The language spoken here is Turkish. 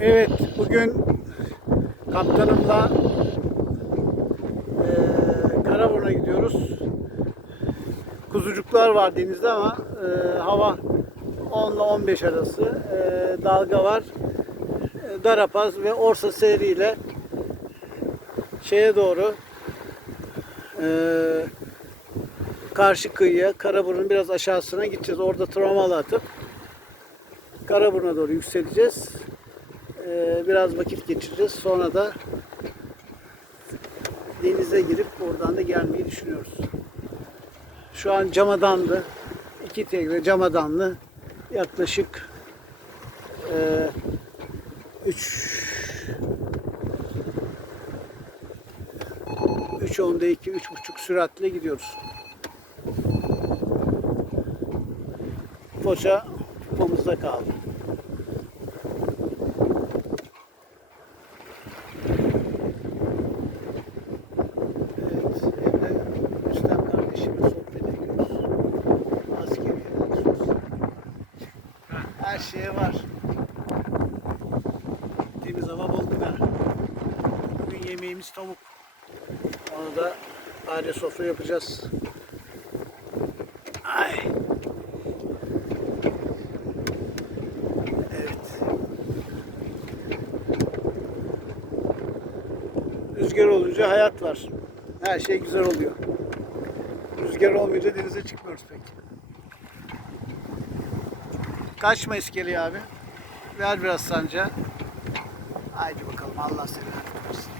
Evet, bugün kaptanımla eee Karaburun'a gidiyoruz. Kuzucuklar var denizde ama eee, hava 10 ile 15 arası. Eee, dalga var. Eee, Darapaz ve Orsa seriyle şeye doğru eee, karşı kıyıya, Karaburun'un biraz aşağısına gideceğiz. Orada travmalı atıp Karaburun'a doğru yükseleceğiz. Ee, biraz vakit geçireceğiz. Sonra da denize girip oradan da gelmeyi düşünüyoruz. Şu an Camadanlı, iki tegre Camadanlı yaklaşık e, 3 3 onda 2, 3,5 süratle gidiyoruz. Foça kupamızda kaldı. Her şeye var. Temiz hava bol biber. Bugün yemeğimiz tavuk. Onu da aile sofra yapacağız. Rüzgar olunca hayat var. Her şey güzel oluyor. Rüzgar olmayınca denize çıkmıyoruz pek. Kaçma iskeleye abi. Ver biraz sanca. Haydi bakalım Allah seni eylesin.